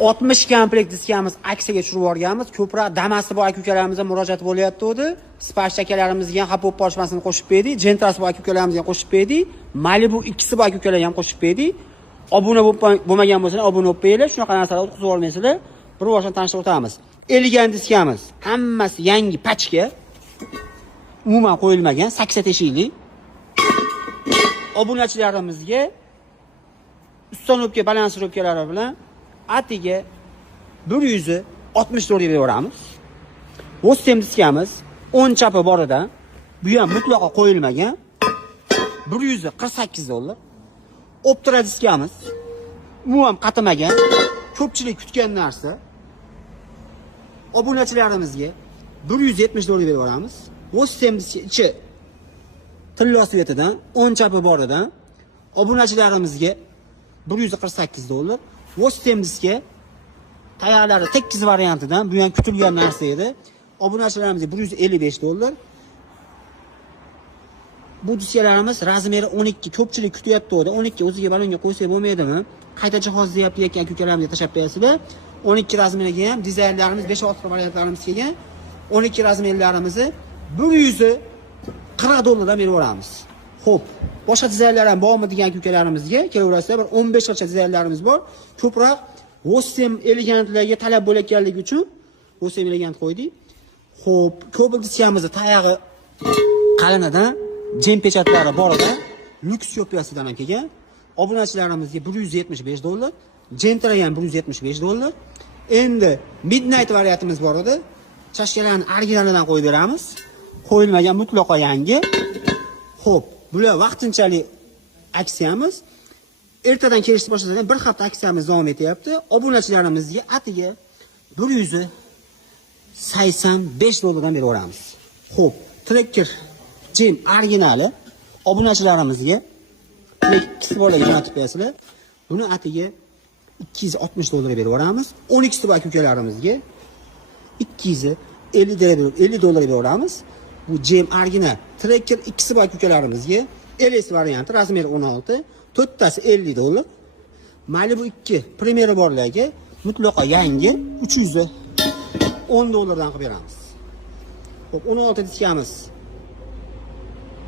60 komplekt diskamiz aksiyaga tushirib yuborganmiz. Ko'proq Damas'ta bor aka-ukalarimizga murojaat bo'layotdi. Sparsh akalarimizga ham Hapop poshmasini qo'shib berdik. Gentras bor aka-ukalarimizga ham qo'shib berdik. Malibu ikkisi bor aka-ukalarga ham qo'shib berdik. Obuna bo'lmagan bo'lsangiz obuna bo'lib qo'yinglar. Shunaqa narsalar o'tkazib olmaysizlar. Bir boshdan tanishtirib o'tamiz. Eligan diskamiz hammasi yangi pachka. Umuman qo'yilmagan 8 teshikli. Obunachilarimizga ustonovka balansировкалari bilan atiga 160 dollarga beramiz. Ostem diskamiz 10 chapi boridan, bu ham mutlaqo qo'yilmagan 148 dollar. Optra diskamiz bu ham qatimagan, ko'pchilik kutgan narsa. Obunachilarimizga 170 dollar beramiz. Ostem diski tillo svetidan 10 chapi boridan obunachilarimizga 148 dollar. Ostem diski tayoqlari tekis variantidan, bu ham kutilgan narsa edi. Obunachilarimizga 155 dollar. Bu diskalarimiz razmeri 12, ko'pchilik kutyapti edi. 12 o'ziga balonga qo'ysa bo'lmaydimi? Qayta jihoz deyapti ekan aka-ukalarimizga tashab qo'yasizlar. 12 razmeriga ham dizaynlarimiz 5-6 variantlarimiz kelgan. 12 razmerlarimizni 140 dollardan berib yuboramiz. Xo'p, boshqa dizaynlar ham bormi degan aka-ukalarimizga kelaverasizlar. Bir 15 gacha dizaynlarimiz bor. Ko'proq Ostem elegantlarga talab bo'layotganligi uchun Ostem elegant qo'ydik. Xo'p, Cobalt diskamizni tayog'i qalinidan jem pechatlari borida lyuks kopiyasidan ham kelgan. Obunachilarimizga 175 dollar, Gentra ham 175 dollar. Endi Midnight variantimiz bor edi. Chashkalarni originalidan qo'yib beramiz. Qo'yilmagan mutlaqo yangi. Xo'p, bular vaqtinchalik aksiyamiz. Ertadan kelishni boshlasak, bir hafta aksiyamiz davom etyapti. Obunachilarimizga atiga 185 dollardan berib yuboramiz. Xo'p, Tracker Jim originali obunachilarimizga ikkisi bolaga jo'natib qo'yasizlar. Buni atiga 260 dollar berib yuboramiz. 12 bor aka-ukalarimizga 250 dollar berib yuboramiz. Bu Jim original Tracker ikkisi bor aka-ukalarimizga LS varianti, razmeri 16, to'rttasi 50 dollar. Malibu 2 premyera borlarga mutlaqo yangi 310 dollardan qilib beramiz. Xo'p, 16 diskamiz